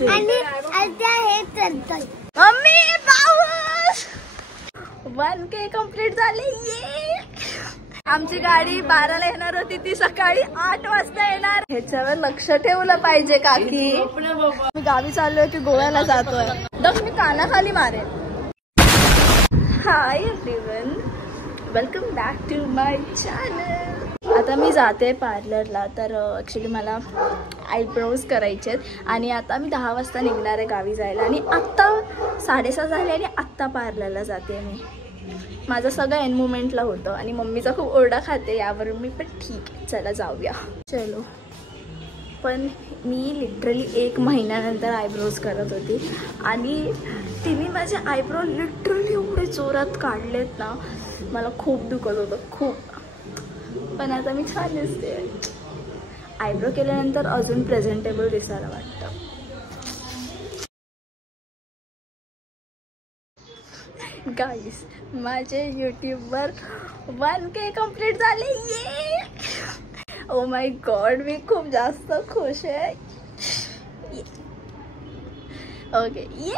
Mummy पाऊस 1K complete झाले. ये आमची गाडी 12ला येणार होती, ती सकाळी 8 वाजता येणार. ह्याच्यावर लक्ष ठेवलं पाहिजे काकी. मी गावी चाललोय की गोव्याला जातोय. दक्ष मी कानाखाली मारेल. Hi everyone, welcome back to my channel. आता मी जाते पार्लरला. तर ॲक्च्युली मला आयब्रोज करायचे आहेत आणि आता मी 10 वाजता निघणार आहे गावी जायला. आणि आत्ता 6:30 झाले आणि आत्ता पार्लरला जाते मी. माझं सगळं एन मुमेंटला होतं आणि मम्मीचा खूप ओरडा खाते यावरून मी. पण ठीक आहे, चला जाऊया. चलो. पण मी लिटरली 1 महिन्यानंतर आयब्रोज करत होती आणि तिने माझे आयब्रो लिटरली एवढे जोरात काढलेत ना, मला खूप दुखत होतं खूप. पण आता मी छान दिसते. आयब्रो केल्यानंतर अजून प्रेझेंटेबल दिसायला वाटतं. गाईस, माझे यूट्यूबवर 1K कंप्लीट झाले. ये ओ माय गॉड, मी खूप जास्त खुश आहे. ओके, ये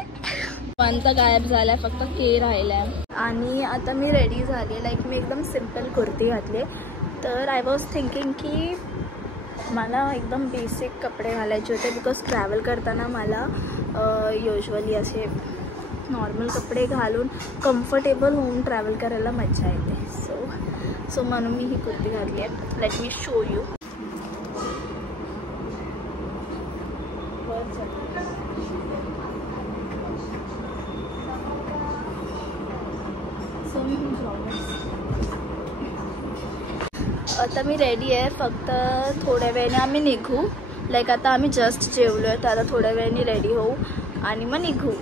1 तर गायब झालाय, फक्त K राहिलाय. आणि आता मी रेडी झाली. लाईक मी एकदम सिम्पल कुर्ती घातली. तर आय वॉज थिंकिंग की मला एकदम बेसिक कपडे घालायचे होते, बिकॉज ट्रॅव्हल करताना मला युजली असे नॉर्मल कपडे घालून कम्फर्टेबल होऊन ट्रॅव्हल करायला मजा येते. सो म्हणून मी ही कुर्ती घातली आहे. Let me show you. आता मी रेडी आहे. फक्त थोड्या वेळाने आम्ही निघू. लाईक आता आम्ही जस्ट जेवलो आहे, तर आता थोड्या वेळाने रेडी होऊ आणि मग निघू.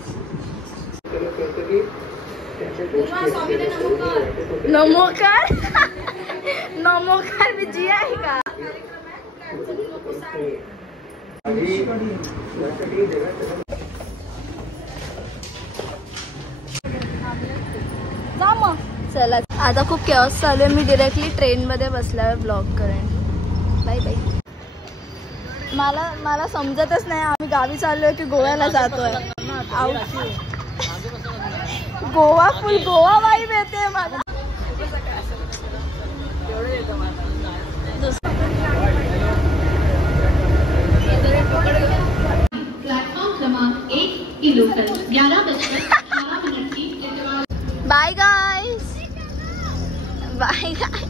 नमोकार नमोकार विजय आहे का? जा मग. चला, आता खूप केओस चालू आहे. मी डिरेक्टली ट्रेनमध्ये बसल्यावर ब्लॉग करेन. Bye bye. मला समजतच नाही आम्ही गावी चाललोय की गोव्याला जातोय. गोवा फुल गोवा वाईब येते मला. प्लॅटफॉर्म क्रमांक 1 की local 11:18 bye guys. Bye guys.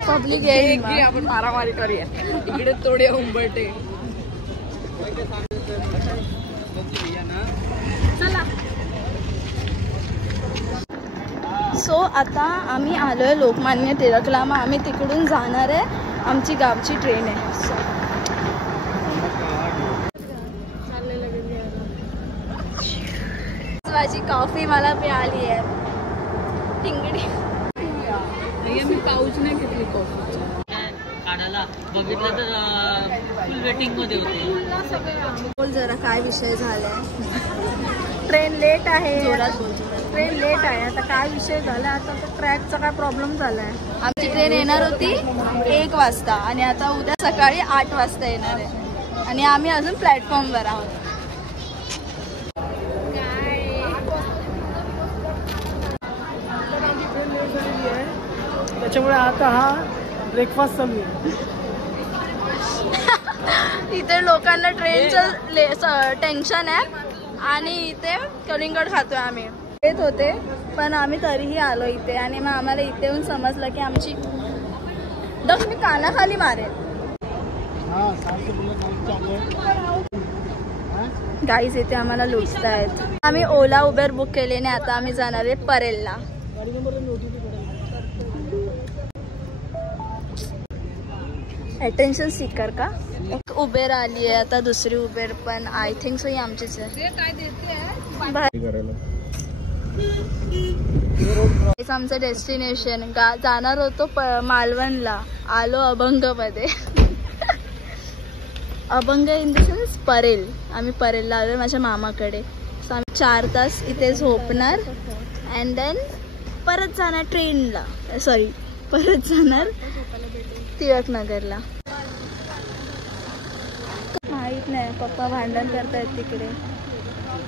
Public आहे, आपण मारामारी करूया. इकडे थोडे उंबरटे. चला. सो आता आम्ही आलोय लोकमान्य टिळकला. मग आम्ही तिकडून जाणार आहे. आमची गावची ट्रेन आहे. माझी कॉफी मला मिळाली आहे. टिंगडी. मी पाऊच नाही घेतली कॉफी. काढायला बघितलं तर फुल वेटिंग मध्ये होते. बोल जरा काय विषय झालाय. ट्रेन लेट आहे. ट्रेन लेट आहे. आता काय विषय झाला. आता ट्रॅकचा काय प्रॉब्लेम झालाय. आमची ट्रेन येणार होती 1 वाजता आणि आता उद्या सकाळी 8 वाजता येणार आहे आणि आम्ही अजून प्लॅटफॉर्मवर आहोत. त्याच्यामुळे आता हा ब्रेकफास्ट चालू आहे. इथे लोकांना ट्रेनचं टेन्शन आहे आणि इथे कलिंगड खातोय आम्ही. येत होते पण आम्ही तरीही आलो इथे. आणि मग आम्हाला इथे येऊन समजलं की आमची दक्ष मी कानाखाली मारेल. गाईज इथे आम्हाला लुटतायत. आम्ही ओला उबेर बुक केले आणि आता आम्ही जाणार आहे परेलला. अटेन्शन सीकर का? एक उबेर आली आहे आता, दुसरी उबेर पण आय थिंक सो ही आमचीच आहे. आमचं डेस्टिनेशन जाणार होतो मालवणला, आलो अभंगमध्ये. अभंग इन द सेन्स परेल. आम्ही परेलला आलो माझ्या मामाकडे. सो आम्ही 4 तास इथे झोपणार अँड देन परत जाणार ट्रेनला. परत जाणार टिळकनगरला. माहित नाही, पप्पा भांडण करतायत तिकडे.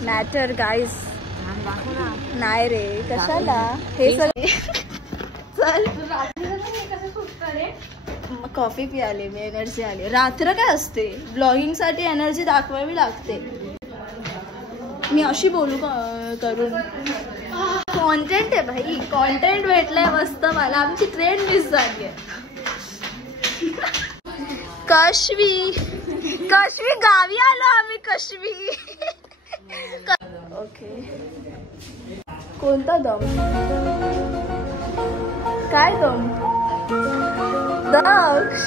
Matter guys. नाही रे, कशाला हे सगळे. चल कॉफी पियाले मी, एनर्जी आली. रात्र काय असते, ब्लॉगिंग साठी एनर्जी दाखवावी लागते. मी अशी बोलू करून. कॉन्टेंट आहे भाई, कॉन्टेंट भेटलंय मस्त मला. आमची ट्रेन मिस झाली आहे. कशवी गावी आलो आम्ही. कशवी. ओके. कोणता दम? काय दम? दक्ष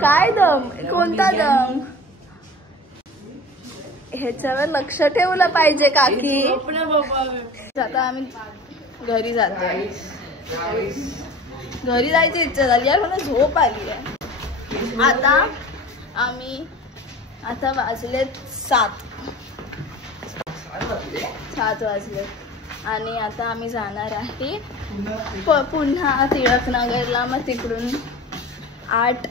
काय दम? कोणता दम? ह्याच्यावर लक्ष ठेवलं पाहिजे काकी. आता आम्ही घरी जातो. घरी जायची इच्छा झाली यार, मला झोप आली आहे. आता वाजलेत 7 वाजलेत आणि आता आम्ही जाणार आहे पुन्हा टिळकनगरला. मग तिकडून 8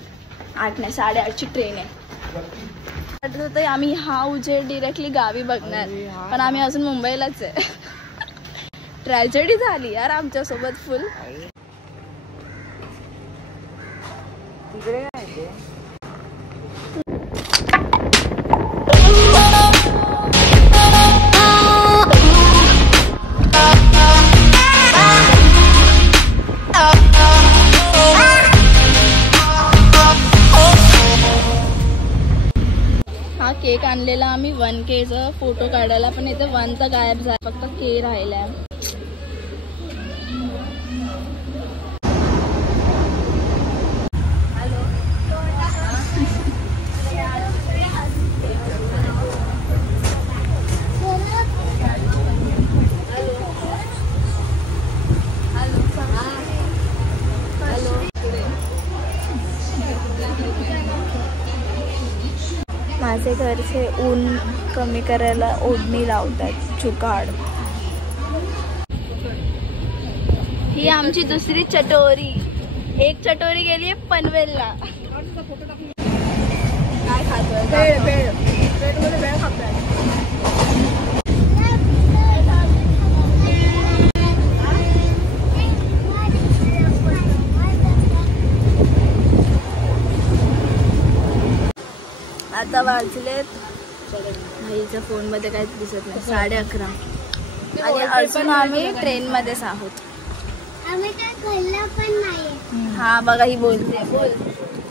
नाही 8:30ची ट्रेन आहे. वाटत होतं आम्ही हा उजेड डिरेक्टली गावी बघणार, पण आम्ही अजून मुंबईलाच आहे. ट्रॅजेडी झाली यार आमच्यासोबत फुल. केक आणलेला आम्ही 1Kचा फोटो काढायला, पण इथे 1 तर गायब झाला, फक्त K राहिलाय. माझे घरचे ऊन कमी करायला ओढणी लावतात, जुगाड. ही आमची दुसरी चटोरी. एक चटोरी गेली पनवेलला. काय खातोय? भेळ खातोय. आता वाजलेत, भाईच्या फोन मध्ये काहीच दिसत नाही, 11:30 आणि अजून आम्ही ट्रेन मध्येच आहोत. आम्ही काय खाल्लं पण नाही. हा बघा ही बोलते. बोल.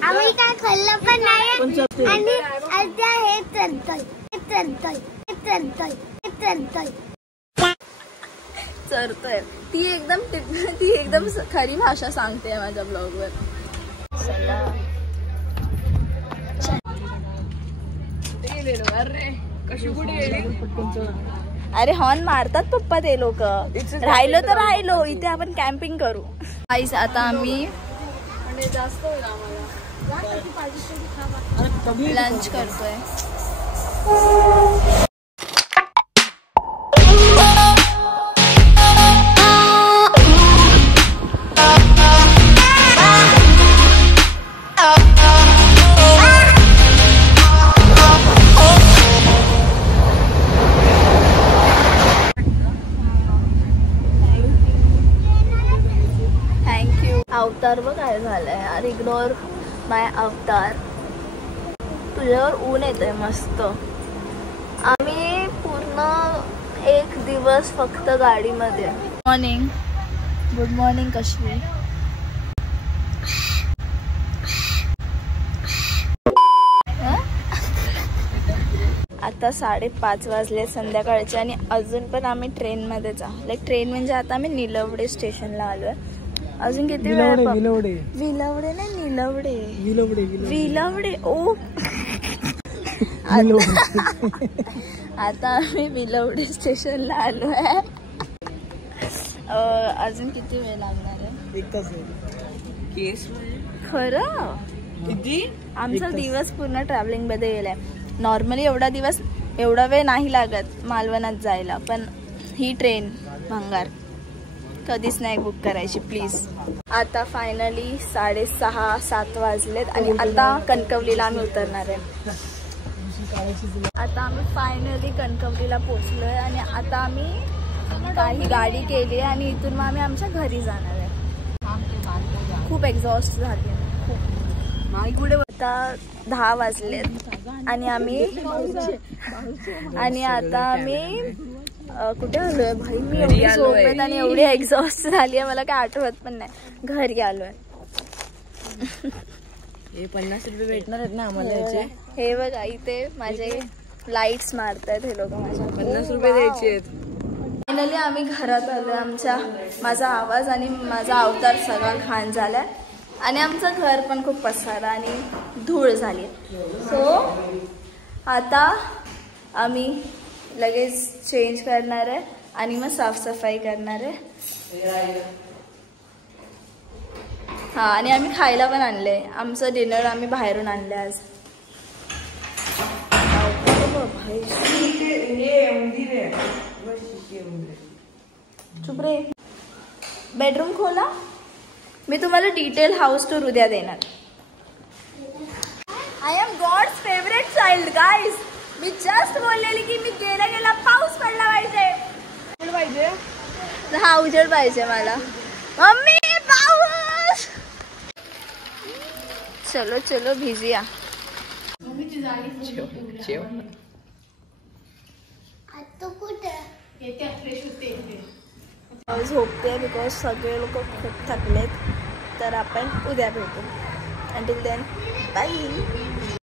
आम्ही काय खाल्लं पण नाही आणि आता हे चरतोय. ती एकदम खरी भाषा सांगते माझ्या ब्लॉग वर. अरे हॉर्न मारतात पप्पा ते लोक. राहिलो तर राहिलो, इथे आपण कॅम्पिंग करू. आता आम्ही लंच करतोय. अवतार बघ काय झालंय यार. इग्नोर माय अवतार. तुझ्यावर ऊन येतंय मस्त. आम्ही पूर्ण 1 दिवस फक्त गाडीमध्ये. मॉर्निंग. Good morning Kashmir. आता 5:30 वाजले संध्याकाळचे आणि अजून पण आम्ही ट्रेनमध्येच आहोत. लाईक ट्रेन म्हणजे आता आम्ही निलवडे स्टेशनला आलोय. अजून किती वेळ? विलवडे नाही निलवडे. विलवडे. ओ आता आम्ही विलवडे स्टेशनला आलो आहे. अजून किती वेळ लागणार आहे? 1 तास. खरं आमचा दिवस पूर्ण ट्रॅव्हलिंग मध्ये गेलाय. नॉर्मली एवढा वेळ नाही लागत मालवणात जायला, पण ही ट्रेन भंगार. कधीच नाही बुक करायची प्लीज. आता फायनली 6:30-7 वाजलेत आणि आता कणकवलीला आम्ही उतरणार आहे. आता आम्ही फायनली कणकवलीला पोचलोय आणि आता आम्ही काही गाडी केली आणि इथून मग आम्ही आमच्या घरी जाणार आहे. खूप एक्झॉस्ट झाली खूप. आता 10 वाजलेत आणि आता आम्ही कुठे आलोय भाई. मी एवढी झोपेत आणि एवढी एक्झॉस्ट झाली आहे मला काय आठवत पण नाही. घरी आलोय. हे 50 रुपये भेटणार आहेत ना आम्हाला याचे. हे बघा इथे माझे लाईट्स मारतायत हे लोक. माझ्या 50 रुपये द्यायचे आहेत. फायनली आम्ही घरात आलोय. माझा आवाज आणि माझा अवतार सगळा घाण झालाय आणि आमचं घर पण खूप पसारा आणि धूळ झाली. सो आता आम्ही लगेच चेंज करणार आहे आणि मग साफसफाई करणार आहे. हा आणि आम्ही खायला पण आणले. आमचं डिनर आम्ही बाहेरून आणले आज. चुप रे. बेडरूम खोला. मी तुम्हाला डिटेल हाऊस टूर उद्या देणार. I am God's favourite child guys. मी जस्ट बोललेली की मी गेला पाऊस पडला पाहिजे. हा उजेड पाहिजे मला. मम्मी पाऊस. चलो चलो भिजिया. आता कुठे झोपते बिकॉज सगळे लोक खूप थकलेत. तर आपण उद्या भेटू. Until then bye.